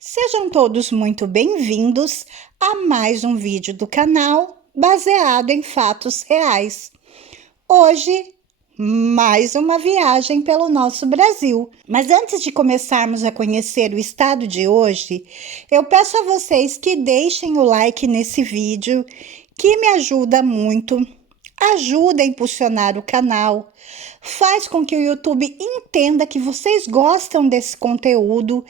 Sejam todos muito bem-vindos a mais um vídeo do canal baseado em fatos reais. Hoje, mais uma viagem pelo nosso Brasil. Mas antes de começarmos a conhecer o estado de hoje, eu peço a vocês que deixem o like nesse vídeo, que me ajuda muito. Ajuda a impulsionar o canal, faz com que o YouTube entenda que vocês gostam desse conteúdo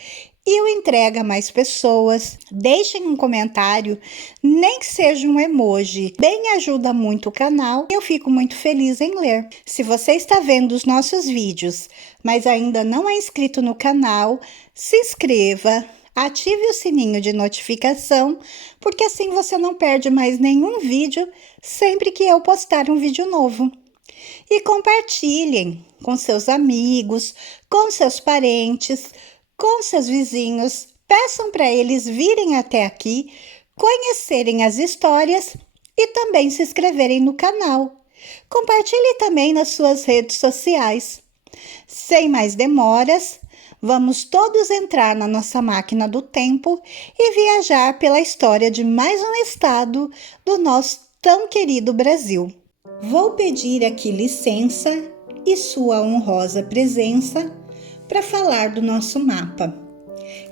e o entrega a mais pessoas. Deixem um comentário, nem que seja um emoji, bem ajuda muito o canal e eu fico muito feliz em ler. Se você está vendo os nossos vídeos, mas ainda não é inscrito no canal, se inscreva. Ative o sininho de notificação, porque assim você não perde mais nenhum vídeo sempre que eu postar um vídeo novo. E compartilhem com seus amigos, com seus parentes, com seus vizinhos. Peçam para eles virem até aqui, conhecerem as histórias e também se inscreverem no canal. Compartilhe também nas suas redes sociais. Sem mais demoras, vamos todos entrar na nossa máquina do tempo e viajar pela história de mais um estado do nosso tão querido Brasil. Vou pedir aqui licença e sua honrosa presença para falar do nosso mapa.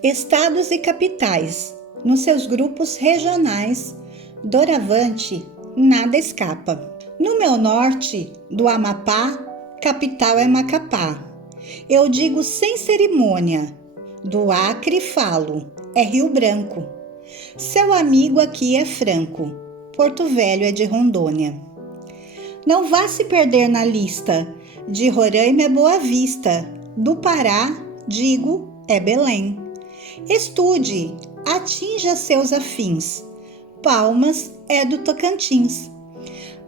Estados e capitais, nos seus grupos regionais, doravante, nada escapa. No meu norte, do Amapá, capital é Macapá. Eu digo sem cerimônia, do Acre falo, é Rio Branco. Seu amigo aqui é franco, Porto Velho é de Rondônia. Não vá se perder na lista, de Roraima é Boa Vista, do Pará, digo, é Belém. Estude, atinja seus afins, Palmas é do Tocantins.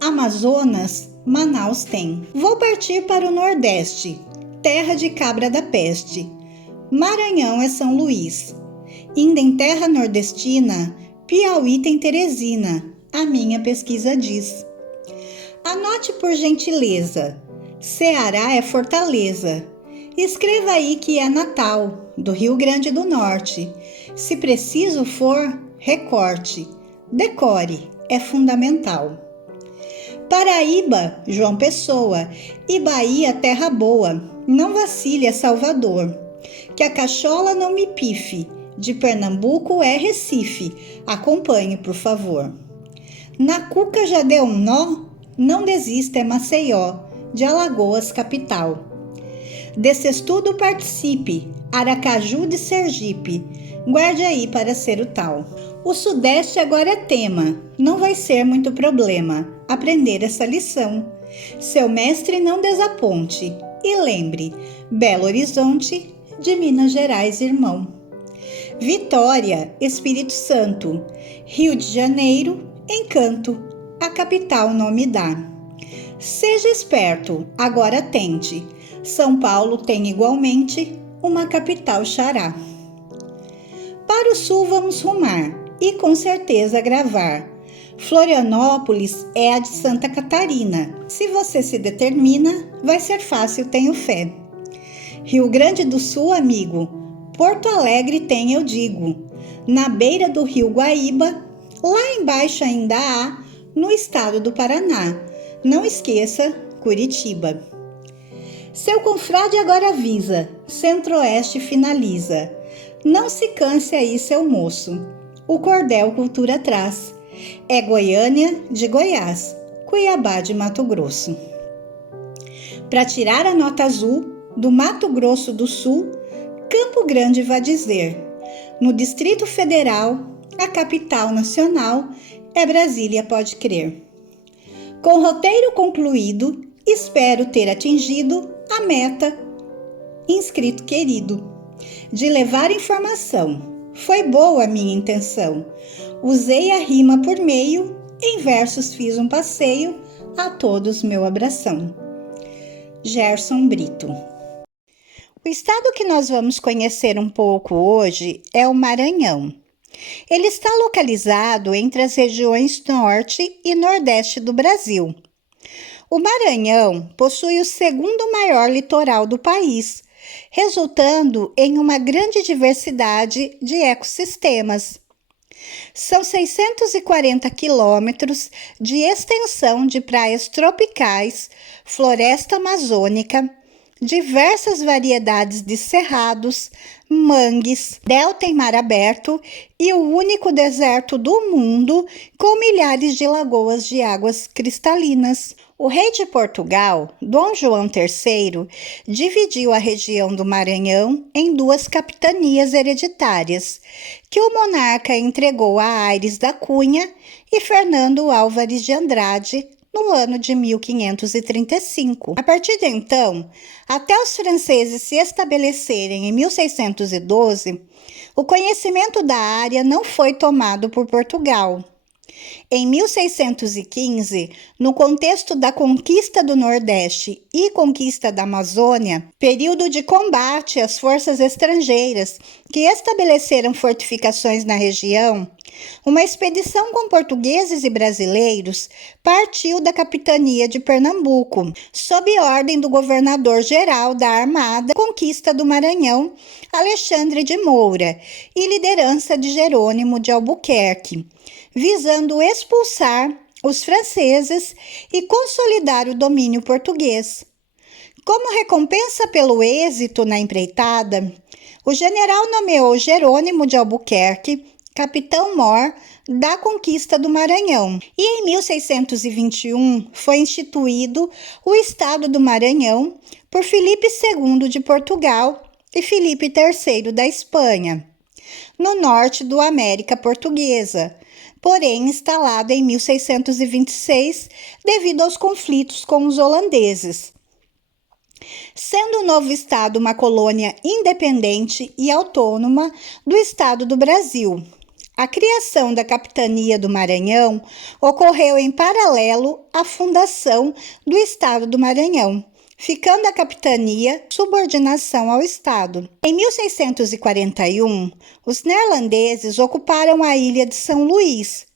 Amazonas, Manaus tem. Vou partir para o Nordeste, terra de cabra da peste. Maranhão é São Luís. Indo em terra nordestina, Piauí tem Teresina, a minha pesquisa diz. Anote por gentileza, Ceará é Fortaleza. Escreva aí que é Natal, do Rio Grande do Norte. Se preciso for, recorte. Decore, é fundamental. Paraíba, João Pessoa, e Bahia, terra boa, não vacile, é Salvador. Que a cachola não me pife, de Pernambuco é Recife, acompanhe, por favor. Na cuca já deu um nó? Não desista, é Maceió, de Alagoas, capital. Desse estudo participe, Aracaju de Sergipe, guarde aí para ser o tal. O Sudeste agora é tema, não vai ser muito problema aprender essa lição. Seu mestre não desaponte e lembre, Belo Horizonte, de Minas Gerais, irmão. Vitória, Espírito Santo, Rio de Janeiro, Encanto, a capital não me dá. Seja esperto, agora tente, São Paulo tem igualmente uma capital xará. Para o sul vamos rumar e com certeza gravar. Florianópolis é a de Santa Catarina. Se você se determina, vai ser fácil, tenho fé. Rio Grande do Sul, amigo, Porto Alegre tem, eu digo. Na beira do rio Guaíba, lá embaixo ainda há, no estado do Paraná. Não esqueça, Curitiba. Seu confrade agora avisa, Centro-Oeste finaliza. Não se canse aí, seu moço, o cordel cultura traz. É Goiânia de Goiás, Cuiabá de Mato Grosso. Para tirar a nota azul, do Mato Grosso do Sul, Campo Grande vai dizer. No Distrito Federal, a capital nacional é Brasília, pode crer. Com o roteiro concluído, espero ter atingido a meta, inscrito querido, de levar informação. Foi boa a minha intenção. Usei a rima por meio, em versos fiz um passeio, a todos meu abração. Gerson Brito. O estado que nós vamos conhecer um pouco hoje é o Maranhão. Ele está localizado entre as regiões norte e nordeste do Brasil. O Maranhão possui o segundo maior litoral do país, resultando em uma grande diversidade de ecossistemas. São 640 quilômetros de extensão de praias tropicais, floresta amazônica, diversas variedades de cerrados, mangues, delta em mar aberto e o único deserto do mundo com milhares de lagoas de águas cristalinas. O rei de Portugal, Dom João III, dividiu a região do Maranhão em duas capitanias hereditárias, que o monarca entregou a Aires da Cunha e Fernando Álvares de Andrade no ano de 1535. A partir de então, até os franceses se estabelecerem em 1612, o conhecimento da área não foi tomado por Portugal. Em 1615, no contexto da conquista do Nordeste e conquista da Amazônia, período de combate às forças estrangeiras que estabeleceram fortificações na região, uma expedição com portugueses e brasileiros partiu da capitania de Pernambuco, sob ordem do governador-geral da Armada Conquista do Maranhão, Alexandre de Moura, e liderança de Jerônimo de Albuquerque, visando expulsar os franceses e consolidar o domínio português. Como recompensa pelo êxito na empreitada, o general nomeou Jerônimo de Albuquerque capitão-mor da conquista do Maranhão. E em 1621 foi instituído o Estado do Maranhão por Filipe II de Portugal e Filipe III da Espanha, no norte da América Portuguesa, porém instalado em 1626 devido aos conflitos com os holandeses. Sendo o novo estado uma colônia independente e autônoma do Estado do Brasil, a criação da capitania do Maranhão ocorreu em paralelo à fundação do Estado do Maranhão, ficando a capitania subordinação ao Estado. Em 1641, os neerlandeses ocuparam a ilha de São Luís,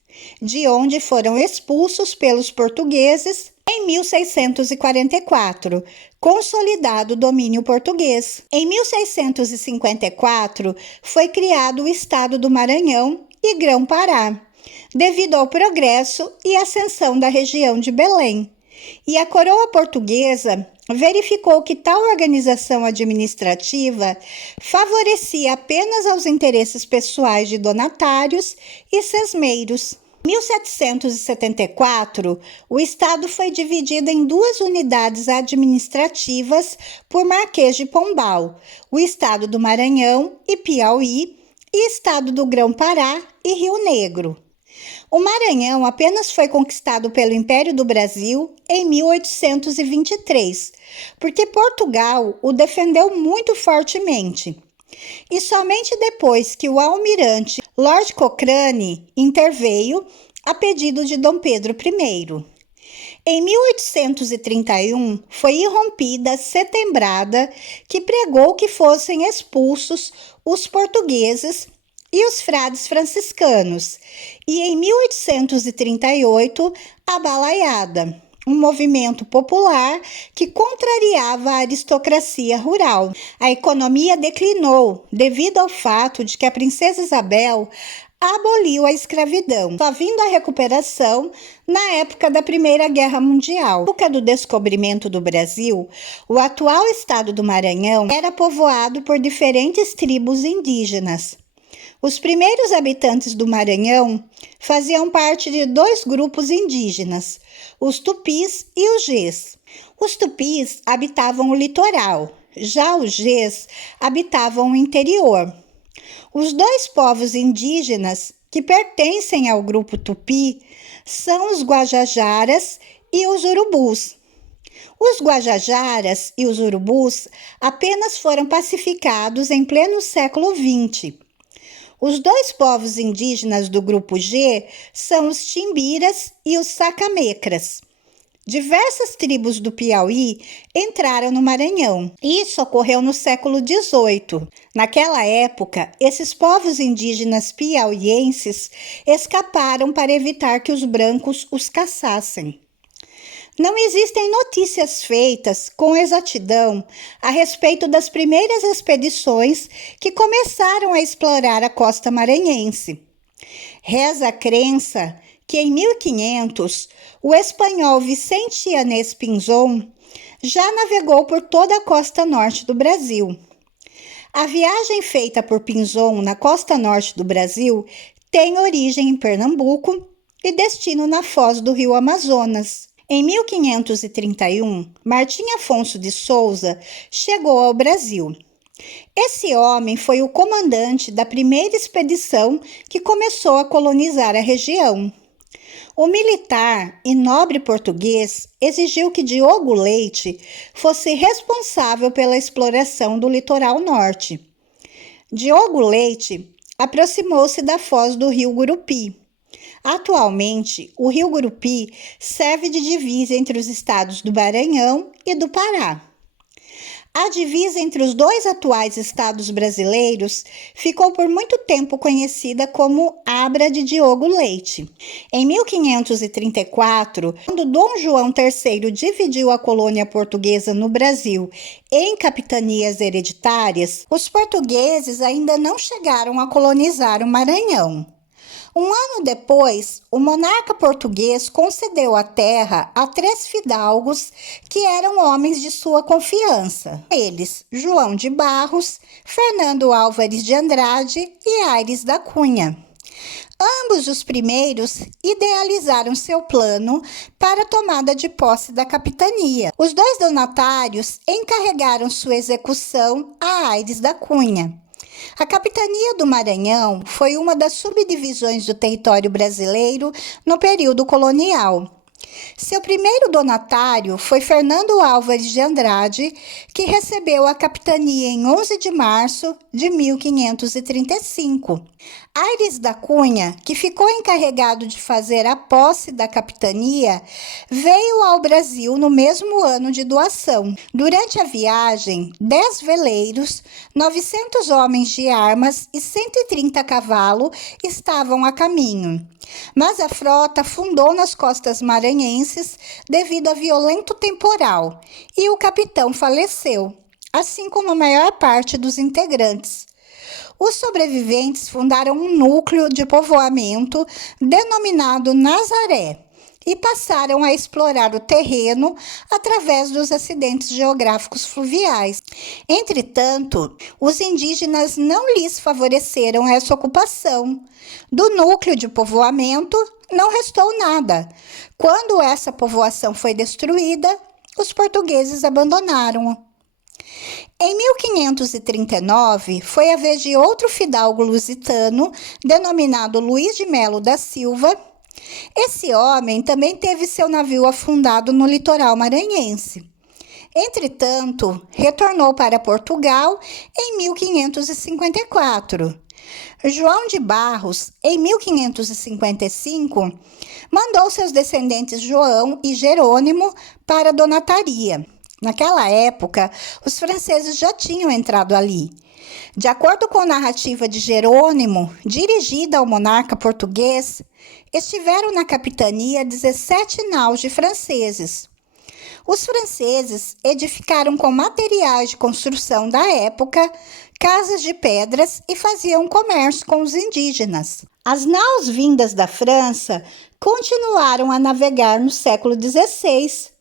de onde foram expulsos pelos portugueses em 1644, consolidado o domínio português. Em 1654, foi criado o Estado do Maranhão e Grão-Pará, devido ao progresso e ascensão da região de Belém. E a coroa portuguesa verificou que tal organização administrativa favorecia apenas aos interesses pessoais de donatários e sesmeiros. Em 1774, o estado foi dividido em duas unidades administrativas por Marquês de Pombal, o estado do Maranhão e Piauí, e estado do Grão-Pará e Rio Negro. O Maranhão apenas foi conquistado pelo Império do Brasil em 1823, porque Portugal o defendeu muito fortemente. E somente depois que o almirante Lord Cochrane interveio a pedido de Dom Pedro I. Em 1831, foi irrompida a setembrada que pregou que fossem expulsos os portugueses e os frades franciscanos, e em 1838, a Balaiada, um movimento popular que contrariava a aristocracia rural. A economia declinou devido ao fato de que a princesa Isabel aboliu a escravidão, só vindo a recuperação na época da Primeira Guerra Mundial. Na época do descobrimento do Brasil, o atual estado do Maranhão era povoado por diferentes tribos indígenas. Os primeiros habitantes do Maranhão faziam parte de dois grupos indígenas, os tupis e os gés. Os tupis habitavam o litoral, já os gés habitavam o interior. Os dois povos indígenas que pertencem ao grupo tupi são os guajajaras e os urubus. Os guajajaras e os urubus apenas foram pacificados em pleno século XX. Os dois povos indígenas do grupo G são os timbiras e os sacamecras. Diversas tribos do Piauí entraram no Maranhão. Isso ocorreu no século XVIII. Naquela época, esses povos indígenas piauienses escaparam para evitar que os brancos os caçassem. Não existem notícias feitas com exatidão a respeito das primeiras expedições que começaram a explorar a costa maranhense. Reza a crença que em 1500 o espanhol Vicente Yanez Pinzón já navegou por toda a costa norte do Brasil. A viagem feita por Pinzón na costa norte do Brasil tem origem em Pernambuco e destino na foz do rio Amazonas. Em 1531, Martim Afonso de Souza chegou ao Brasil. Esse homem foi o comandante da primeira expedição que começou a colonizar a região. O militar e nobre português exigiu que Diogo Leite fosse responsável pela exploração do litoral norte. Diogo Leite aproximou-se da foz do rio Gurupi. Atualmente, o rio Gurupi serve de divisa entre os estados do Maranhão e do Pará. A divisa entre os dois atuais estados brasileiros ficou por muito tempo conhecida como Abra de Diogo Leite. Em 1534, quando Dom João III dividiu a colônia portuguesa no Brasil em capitanias hereditárias, os portugueses ainda não chegaram a colonizar o Maranhão. Um ano depois, o monarca português concedeu a terra a 3 fidalgos que eram homens de sua confiança. Eles, João de Barros, Fernando Álvares de Andrade e Aires da Cunha. Ambos os primeiros idealizaram seu plano para a tomada de posse da capitania. Os 2 donatários encarregaram sua execução a Aires da Cunha. A capitania do Maranhão foi uma das subdivisões do território brasileiro no período colonial. Seu primeiro donatário foi Fernando Álvares de Andrade, que recebeu a capitania em 11 de março de 1535. Aires da Cunha, que ficou encarregado de fazer a posse da capitania, veio ao Brasil no mesmo ano de doação. Durante a viagem, 10 veleiros, 900 homens de armas e 130 cavalos estavam a caminho. Mas a frota afundou nas costas maranhenses devido a violento temporal e o capitão faleceu, assim como a maior parte dos integrantes. Os sobreviventes fundaram um núcleo de povoamento denominado Nazaré e passaram a explorar o terreno através dos acidentes geográficos fluviais. Entretanto, os indígenas não lhes favoreceram essa ocupação. Do núcleo de povoamento não restou nada. Quando essa povoação foi destruída, os portugueses abandonaram-o. Em 1539, foi a vez de outro fidalgo lusitano, denominado Luís de Melo da Silva. Esse homem também teve seu navio afundado no litoral maranhense. Entretanto, retornou para Portugal em 1554. João de Barros, em 1555, mandou seus descendentes João e Jerônimo para a donataria. Naquela época, os franceses já tinham entrado ali. De acordo com a narrativa de Jerônimo, dirigida ao monarca português, estiveram na capitania 17 naus de franceses. Os franceses edificaram com materiais de construção da época casas de pedras e faziam comércio com os indígenas. As naus vindas da França continuaram a navegar no século XVI.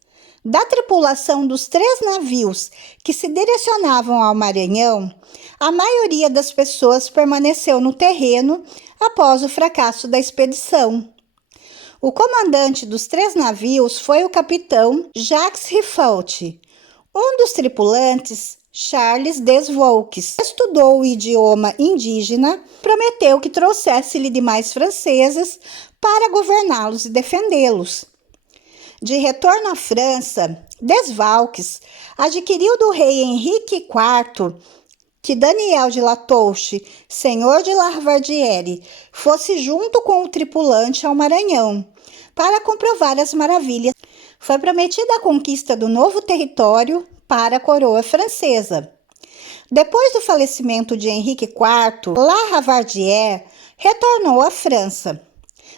Da tripulação dos 3 navios que se direcionavam ao Maranhão, a maioria das pessoas permaneceu no terreno após o fracasso da expedição. O comandante dos 3 navios foi o capitão Jacques Rifaut. Um dos tripulantes, Charles Desvolques, estudou o idioma indígena, prometeu que trouxesse-lhe demais franceses para governá-los e defendê-los. De retorno à França, Desvalques adquiriu do rei Henrique IV que Daniel de La Touche, senhor de Lavardière, fosse junto com o tripulante ao Maranhão, para comprovar as maravilhas. Foi prometida a conquista do novo território para a coroa francesa. Depois do falecimento de Henrique IV, Lavardière retornou à França.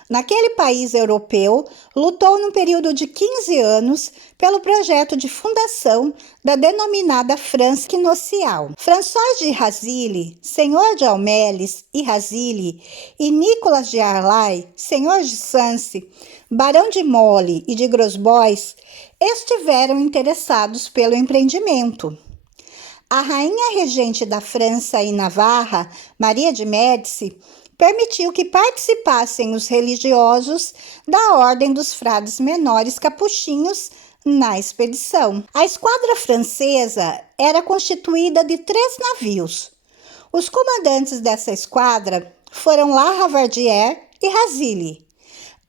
naquele país europeu, lutou num período de 15 anos pelo projeto de fundação da denominada França Quinocial. François de Razilly, senhor de Almelles e Razilly, e Nicolas de Arlay, senhor de Sancy, barão de Molly e de Grosbois, estiveram interessados pelo empreendimento. A rainha regente da França e Navarra, Maria de Médici, permitiu que participassem os religiosos da Ordem dos Frades Menores Capuchinhos na expedição. A esquadra francesa era constituída de 3 navios. Os comandantes dessa esquadra foram La Ravardire e Razilly.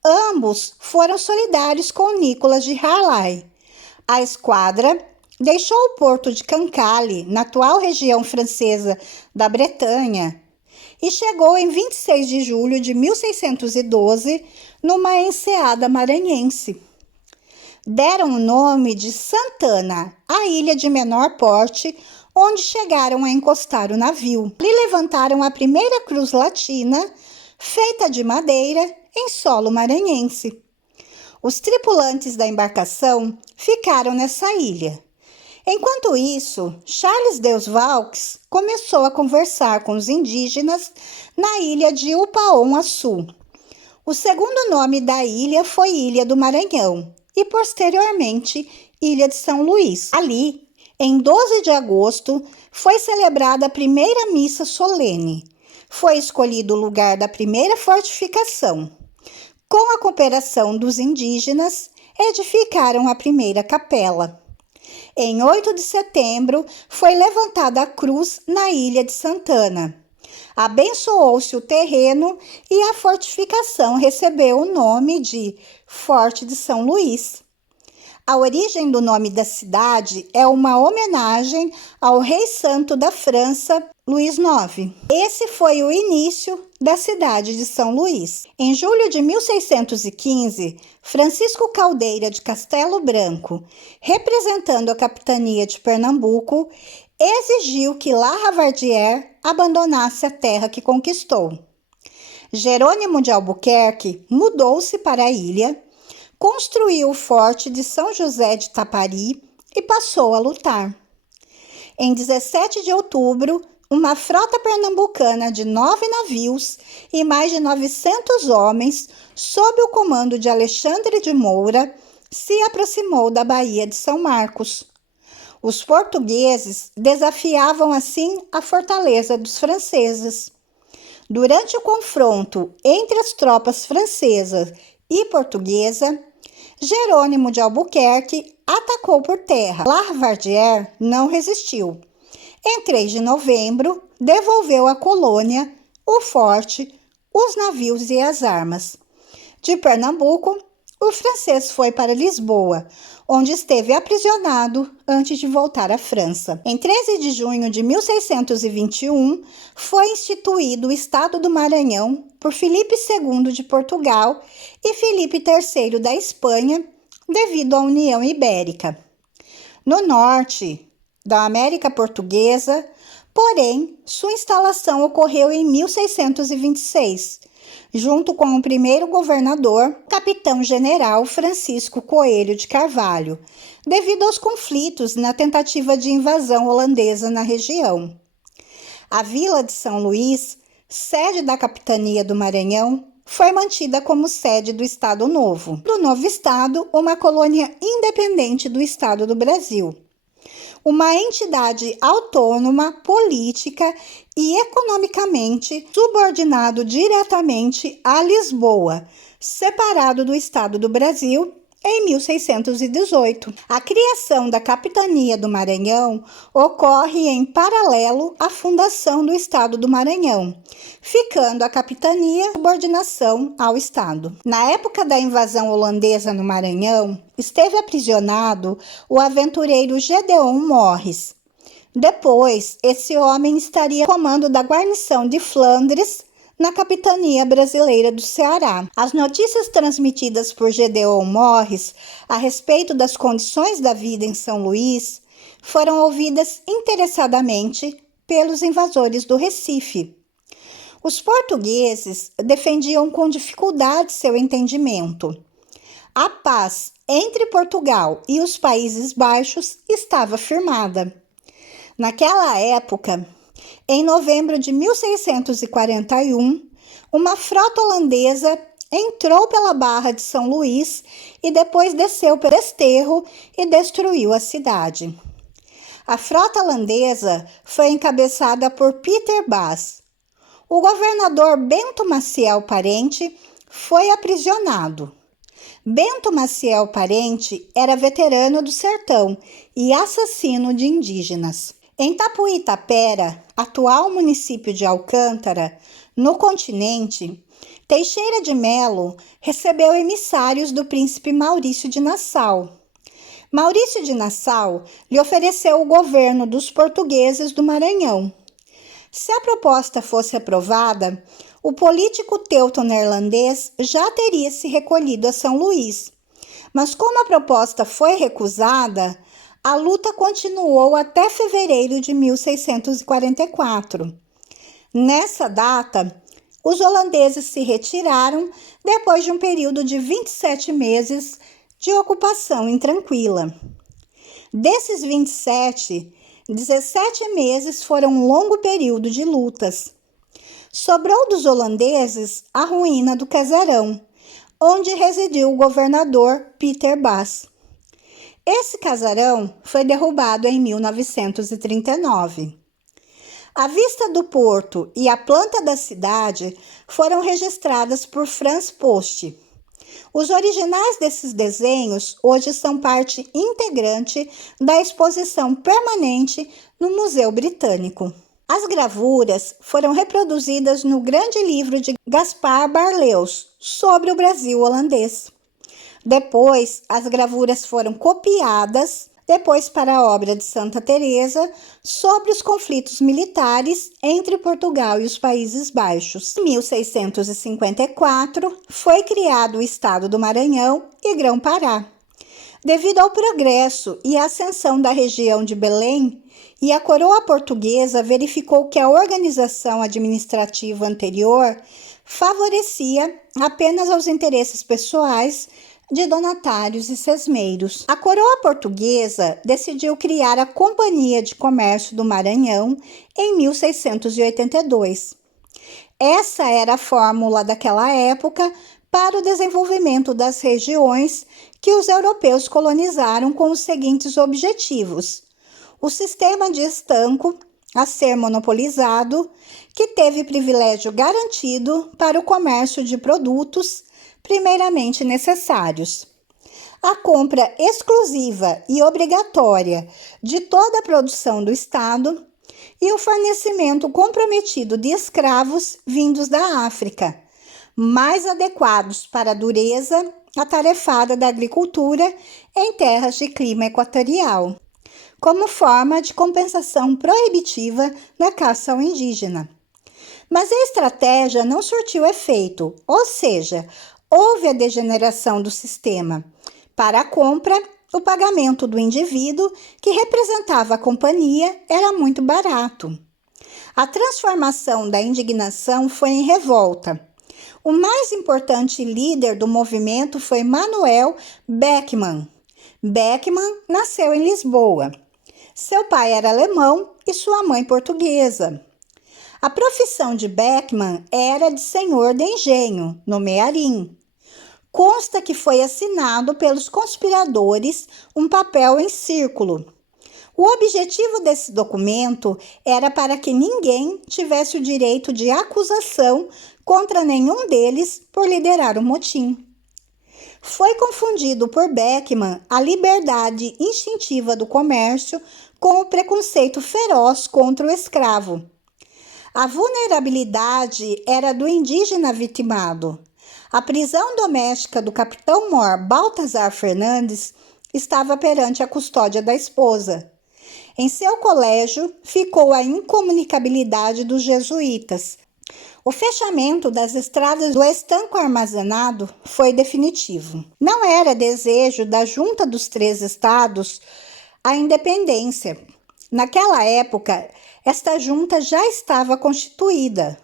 Ambos foram solidários com Nicolas de Harlay. A esquadra deixou o porto de Cancale, na atual região francesa da Bretanha, e chegou em 26 de julho de 1612 numa enseada maranhense. Deram o nome de Santana, a ilha de menor porte, onde chegaram a encostar o navio. Ali levantaram a primeira cruz latina, feita de madeira, em solo maranhense. Os tripulantes da embarcação ficaram nessa ilha. Enquanto isso, Charles Deus Vaux começou a conversar com os indígenas na ilha de Upaon-Açu. O segundo nome da ilha foi Ilha do Maranhão e, posteriormente, Ilha de São Luís. Ali, em 12 de agosto, foi celebrada a primeira missa solene. Foi escolhido o lugar da primeira fortificação. Com a cooperação dos indígenas, edificaram a primeira capela. Em 8 de setembro, foi levantada a cruz na ilha de Santana. Abençoou-se o terreno e a fortificação recebeu o nome de Forte de São Luís. A origem do nome da cidade é uma homenagem ao rei santo da França, Luís IX. Esse foi o início da cidade de São Luís. Em julho de 1615, Francisco Caldeira de Castelo Branco, representando a capitania de Pernambuco, exigiu que La Ravardire abandonasse a terra que conquistou. Jerônimo de Albuquerque mudou-se para a ilha, construiu o forte de São José de Tapari e passou a lutar. Em 17 de outubro, uma frota pernambucana de 9 navios e mais de 900 homens, sob o comando de Alexandre de Moura, se aproximou da Baía de São Marcos. Os portugueses desafiavam assim a fortaleza dos franceses. Durante o confronto entre as tropas francesas e portuguesa, Jerônimo de Albuquerque atacou por terra. La Ravardire não resistiu. Em 3 de novembro, devolveu à colônia o forte, os navios e as armas. De Pernambuco, o francês foi para Lisboa, onde esteve aprisionado antes de voltar à França. Em 13 de junho de 1621, foi instituído o Estado do Maranhão por Filipe II de Portugal e Filipe III da Espanha, devido à União Ibérica. No norte da América Portuguesa, porém, sua instalação ocorreu em 1626, junto com o primeiro governador, capitão-general Francisco Coelho de Carvalho, devido aos conflitos na tentativa de invasão holandesa na região. A Vila de São Luís, sede da capitania do Maranhão, foi mantida como sede do Estado Novo. Do novo Estado, uma colônia independente do Estado do Brasil. Uma entidade autônoma, política e economicamente subordinado diretamente a Lisboa, separado do Estado do Brasil em 1618. A criação da Capitania do Maranhão ocorre em paralelo à fundação do Estado do Maranhão, ficando a capitania em subordinação ao Estado. Na época da invasão holandesa no Maranhão, esteve aprisionado o aventureiro Gedeon Morris. Depois, esse homem estaria comando da guarnição de Flandres, na capitania brasileira do Ceará. As notícias transmitidas por Gedeon Morris a respeito das condições da vida em São Luís foram ouvidas interessadamente pelos invasores do Recife. Os portugueses defendiam com dificuldade seu entendimento. A paz entre Portugal e os Países Baixos estava firmada. Naquela época, em novembro de 1641, uma frota holandesa entrou pela Barra de São Luís e depois desceu pelo Desterro e destruiu a cidade. A frota holandesa foi encabeçada por Pieter Baas. O governador Bento Maciel Parente foi aprisionado. Bento Maciel Parente era veterano do sertão e assassino de indígenas. Em Tapuí Tapera, atual município de Alcântara, no continente, Teixeira de Melo recebeu emissários do príncipe Maurício de Nassau. Maurício de Nassau lhe ofereceu o governo dos portugueses do Maranhão. Se a proposta fosse aprovada, o político teuto-neerlandês já teria se recolhido a São Luís. Mas como a proposta foi recusada, a luta continuou até fevereiro de 1644. Nessa data, os holandeses se retiraram depois de um período de 27 meses de ocupação intranquila. Desses 27, 17 meses foram um longo período de lutas. Sobrou dos holandeses a ruína do casarão, onde residiu o governador Pieter Baas. Esse casarão foi derrubado em 1939. A vista do porto e a planta da cidade foram registradas por Franz Post. Os originais desses desenhos hoje são parte integrante da exposição permanente no Museu Britânico. As gravuras foram reproduzidas no grande livro de Gaspar Barleus sobre o Brasil holandês. Depois, as gravuras foram copiadas para a obra de Santa Teresa sobre os conflitos militares entre Portugal e os Países Baixos. Em 1654, foi criado o Estado do Maranhão e Grão-Pará. Devido ao progresso e à ascensão da região de Belém, e a coroa portuguesa verificou que a organização administrativa anterior favorecia apenas aos interesses pessoais de donatários e sesmeiros. A coroa portuguesa decidiu criar a Companhia de Comércio do Maranhão em 1682. Essa era a fórmula daquela época para o desenvolvimento das regiões que os europeus colonizaram com os seguintes objetivos: o sistema de estanco a ser monopolizado, que teve privilégio garantido para o comércio de produtos primeiramente necessários, a compra exclusiva e obrigatória de toda a produção do Estado e o fornecimento comprometido de escravos vindos da África, mais adequados para a dureza atarefada da agricultura em terras de clima equatorial, como forma de compensação proibitiva da caça ao indígena. Mas a estratégia não surtiu efeito, ou seja, houve a degeneração do sistema. Para a compra, o pagamento do indivíduo, que representava a companhia, era muito barato. A transformação da indignação foi em revolta. O mais importante líder do movimento foi Manuel Beckmann. Beckmann nasceu em Lisboa. Seu pai era alemão e sua mãe portuguesa. A profissão de Beckmann era de senhor de engenho, no Mearim. Consta que foi assinado pelos conspiradores um papel em círculo. O objetivo desse documento era para que ninguém tivesse o direito de acusação contra nenhum deles por liderar o motim. Foi confundido por Beckmann a liberdade instintiva do comércio com o preconceito feroz contra o escravo. A vulnerabilidade era do indígena vitimado. A prisão doméstica do capitão-mor Baltazar Fernandes estava perante a custódia da esposa. Em seu colégio ficou a incomunicabilidade dos jesuítas. O fechamento das estradas do estanco armazenado foi definitivo. Não era desejo da Junta dos Três Estados a independência. Naquela época, esta junta já estava constituída.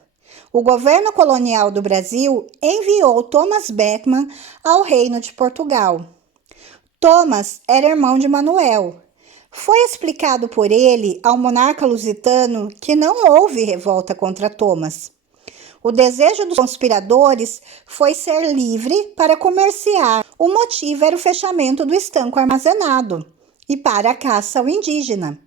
O governo colonial do Brasil enviou Thomas Beckmann ao Reino de Portugal. Thomas era irmão de Manuel. Foi explicado por ele ao monarca lusitano que não houve revolta contra Thomas. O desejo dos conspiradores foi ser livre para comerciar. O motivo era o fechamento do estanco armazenado e para a caça ao indígena.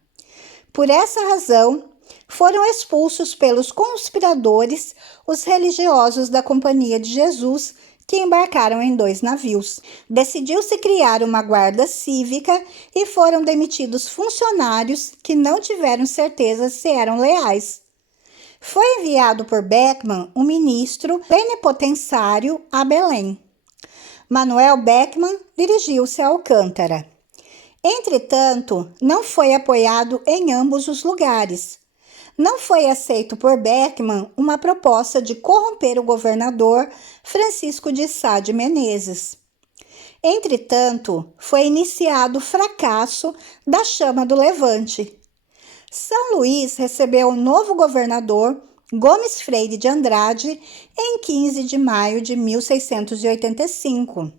Por essa razão, foram expulsos pelos conspiradores os religiosos da Companhia de Jesus, que embarcaram em 2 navios. Decidiu-se criar uma guarda cívica e foram demitidos funcionários que não tiveram certeza se eram leais. Foi enviado por Beckmann um ministro plenipotenciário a Belém. Manuel Beckmann dirigiu-se a Alcântara. Entretanto, não foi apoiado em ambos os lugares. Não foi aceito por Beckmann uma proposta de corromper o governador Francisco de Sá de Menezes. Entretanto, foi iniciado o fracasso da Chama do Levante. São Luís recebeu o novo governador Gomes Freire de Andrade em 15 de maio de 1685.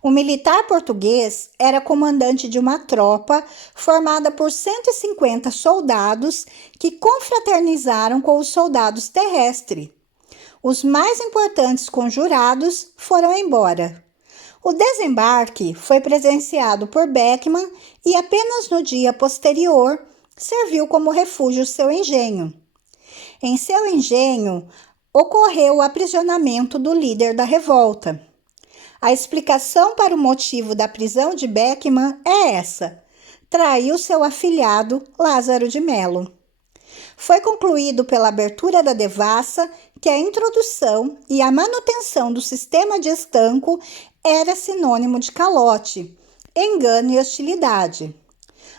O militar português era comandante de uma tropa formada por 150 soldados que confraternizaram com os soldados terrestres. Os mais importantes conjurados foram embora. O desembarque foi presenciado por Beckmann e apenas no dia posterior serviu como refúgio seu engenho. Em seu engenho, ocorreu o aprisionamento do líder da revolta. A explicação para o motivo da prisão de Beckmann é essa: traiu seu afilhado Lázaro de Melo. Foi concluído pela abertura da devassa que a introdução e a manutenção do sistema de estanco era sinônimo de calote, engano e hostilidade.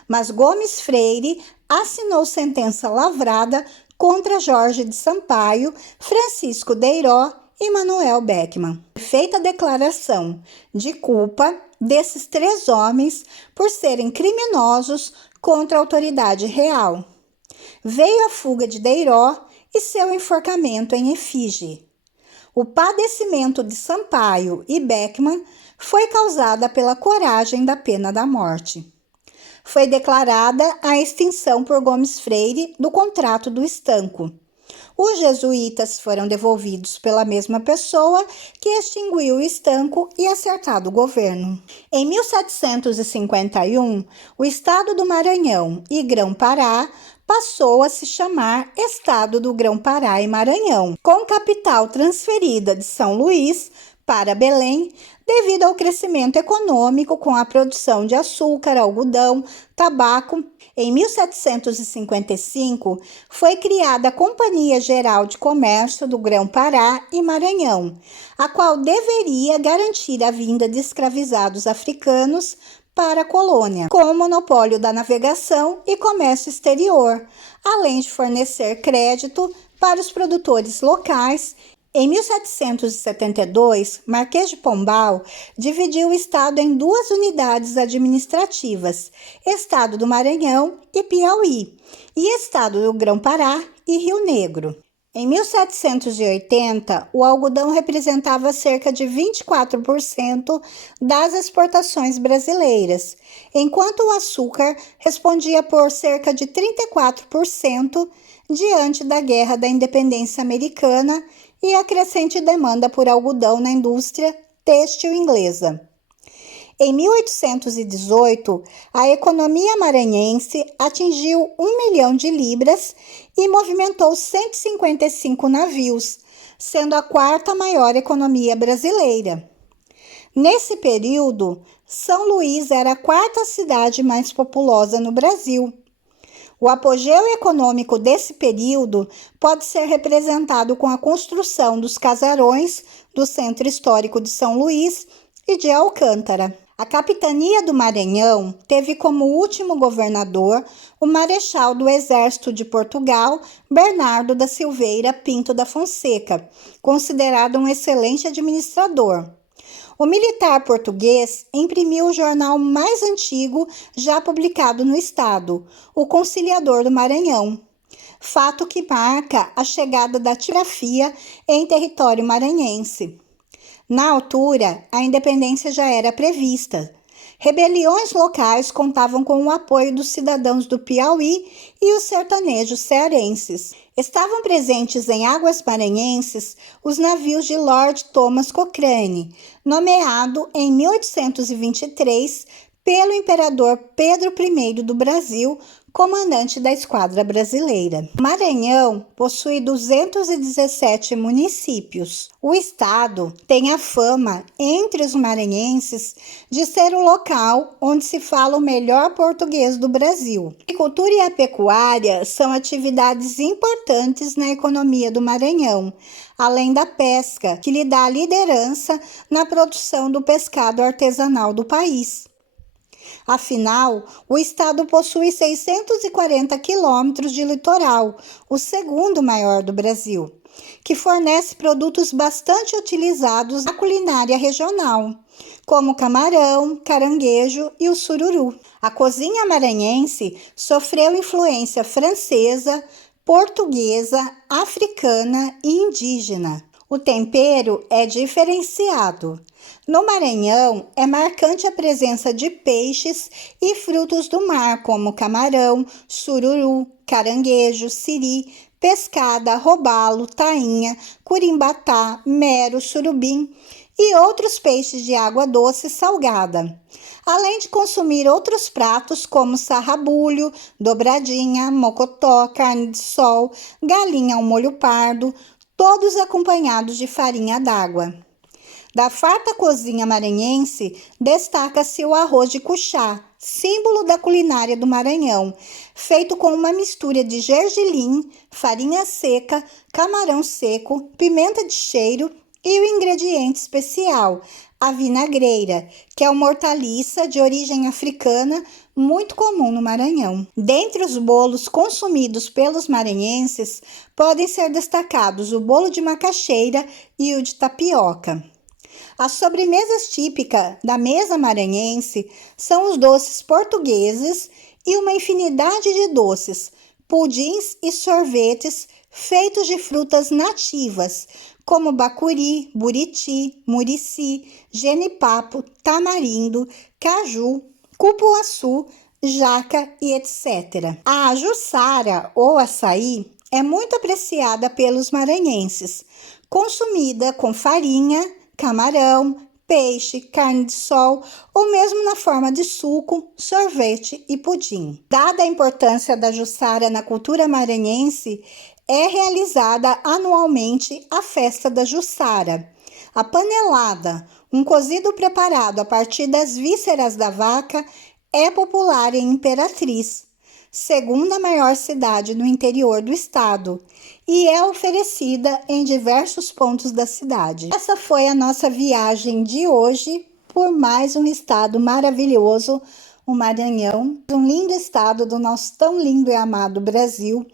Mas Gomes Freire assinou sentença lavrada contra Jorge de Sampaio, Francisco Deiró e Manuel Beckmann. Feita a declaração de culpa desses 3 homens por serem criminosos contra a autoridade real. Veio a fuga de Deiró e seu enforcamento em efígie. O padecimento de Sampaio e Beckmann foi causada pela coragem da pena da morte. Foi declarada a extinção por Gomes Freire do contrato do estanco. Os jesuítas foram devolvidos pela mesma pessoa que extinguiu o estanco e acertado o governo. Em 1751, o estado do Maranhão e Grão-Pará passou a se chamar Estado do Grão-Pará e Maranhão, com capital transferida de São Luís para Belém, devido ao crescimento econômico com a produção de açúcar, algodão, tabaco. Em 1755, foi criada a Companhia Geral de Comércio do Grão-Pará e Maranhão, a qual deveria garantir a vinda de escravizados africanos para a colônia, com o monopólio da navegação e comércio exterior, além de fornecer crédito para os produtores locais. Em 1772, Marquês de Pombal dividiu o estado em 2 unidades administrativas, Estado do Maranhão e Piauí, e Estado do Grão-Pará e Rio Negro. Em 1780, o algodão representava cerca de 24% das exportações brasileiras, enquanto o açúcar respondia por cerca de 34% diante da Guerra da Independência Americana e a crescente demanda por algodão na indústria têxtil inglesa. Em 1818, a economia maranhense atingiu 1 milhão de libras e movimentou 155 navios, sendo a 4ª maior economia brasileira. Nesse período, São Luís era a 4ª cidade mais populosa no Brasil. O apogeu econômico desse período pode ser representado com a construção dos casarões do Centro Histórico de São Luís e de Alcântara. A capitania do Maranhão teve como último governador o marechal do Exército de Portugal, Bernardo da Silveira Pinto da Fonseca, considerado um excelente administrador. O militar português imprimiu o jornal mais antigo já publicado no estado, o Conciliador do Maranhão. fato que marca a chegada da tipografia em território maranhense. Na altura, a independência já era prevista. Rebeliões locais contavam com o apoio dos cidadãos do Piauí e os sertanejos cearenses. Estavam presentes em águas maranhenses os navios de Lord Thomas Cochrane, nomeado em 1823 pelo imperador Pedro I do Brasil, comandante da esquadra brasileira. Maranhão possui 217 municípios. O estado tem a fama, entre os maranhenses, de ser o local onde se fala o melhor português do Brasil. A agricultura e a pecuária são atividades importantes na economia do Maranhão, além da pesca, que lhe dá a liderança na produção do pescado artesanal do país. Afinal, o estado possui 640 quilômetros de litoral, o segundo maior do Brasil, que fornece produtos bastante utilizados na culinária regional, como o camarão, caranguejo e o sururu. A cozinha maranhense sofreu influência francesa, portuguesa, africana e indígena. O tempero é diferenciado. No Maranhão, é marcante a presença de peixes e frutos do mar, como camarão, sururu, caranguejo, siri, pescada, robalo, tainha, curimbatá, mero, surubim e outros peixes de água doce e salgada. Além de consumir outros pratos como sarrabulho, dobradinha, mocotó, carne de sol, galinha ao molho pardo, todos acompanhados de farinha d'água. Da farta cozinha maranhense, destaca-se o arroz de cuchá, símbolo da culinária do Maranhão, feito com uma mistura de gergelim, farinha seca, camarão seco, pimenta de cheiro e o ingrediente especial, a vinagreira, que é uma hortaliça de origem africana muito comum no Maranhão. Dentre os bolos consumidos pelos maranhenses, podem ser destacados o bolo de macaxeira e o de tapioca. As sobremesas típicas da mesa maranhense são os doces portugueses e uma infinidade de doces, pudins e sorvetes feitos de frutas nativas, como bacuri, buriti, murici, genipapo, tamarindo, caju, cupuaçu, jaca e etc. A juçara ou açaí é muito apreciada pelos maranhenses, consumida com farinha, camarão, peixe, carne de sol ou mesmo na forma de suco, sorvete e pudim. Dada a importância da juçara na cultura maranhense, é realizada anualmente a festa da juçara. A panelada, um cozido preparado a partir das vísceras da vaca, é popular em Imperatriz, segunda maior cidade no interior do estado, e é oferecida em diversos pontos da cidade. Essa foi a nossa viagem de hoje por mais um estado maravilhoso, o Maranhão, um lindo estado do nosso tão lindo e amado Brasil.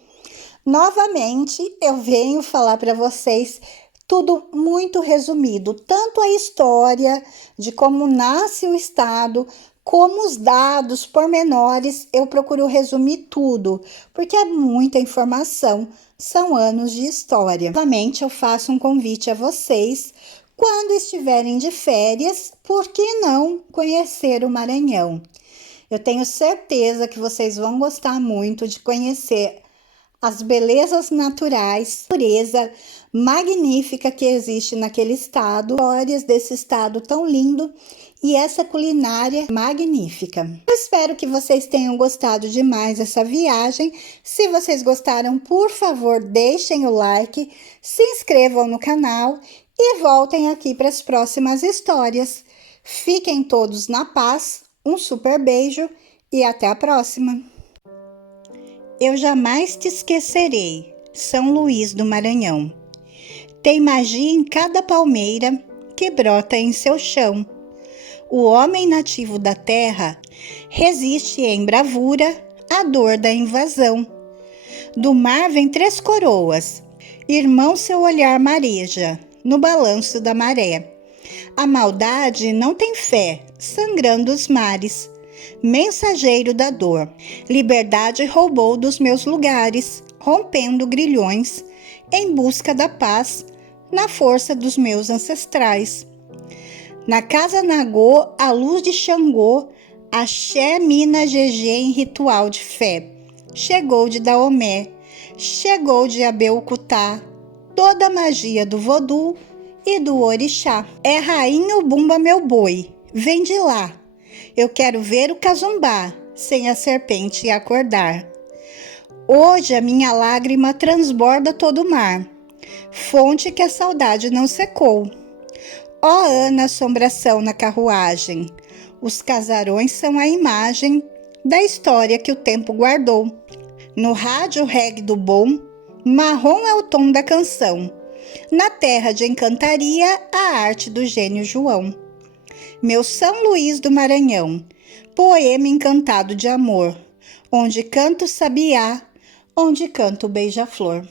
Novamente, eu venho falar para vocês tudo muito resumido, tanto a história de como nasce o estado, como os dados pormenores, eu procuro resumir tudo, porque é muita informação, são anos de história. Novamente, eu faço um convite a vocês, quando estiverem de férias, por que não conhecer o Maranhão? Eu tenho certeza que vocês vão gostar muito de conhecer as belezas naturais, a natureza magnífica que existe naquele estado, histórias desse estado tão lindo e essa culinária magnífica. Eu espero que vocês tenham gostado demais dessa viagem. Se vocês gostaram, por favor, deixem o like, se inscrevam no canal e voltem aqui para as próximas histórias. Fiquem todos na paz, um super beijo e até a próxima! Eu jamais te esquecerei, São Luís do Maranhão. Tem magia em cada palmeira que brota em seu chão. O homem nativo da terra resiste em bravura à dor da invasão. Do mar vem três coroas, irmão seu olhar mareja no balanço da maré. A maldade não tem fé, sangrando os mares. Mensageiro da dor, liberdade roubou dos meus lugares, rompendo grilhões, em busca da paz, na força dos meus ancestrais. Na casa Nagô, a luz de Xangô, axé, mina, gegé em ritual de fé. Chegou de Daomé, chegou de Abeokuta, toda a magia do vodú e do orixá. É rainha Ubumba meu boi, vem de lá. Eu quero ver o casumbá, sem a serpente acordar. Hoje a minha lágrima transborda todo o mar, fonte que a saudade não secou. Ó Ana, assombração na carruagem, os casarões são a imagem da história que o tempo guardou. No rádio reggae do bom, marrom é o tom da canção. Na terra de encantaria, a arte do gênio João. Meu São Luís do Maranhão, poema encantado de amor, onde canto sabiá, onde canto beija-flor.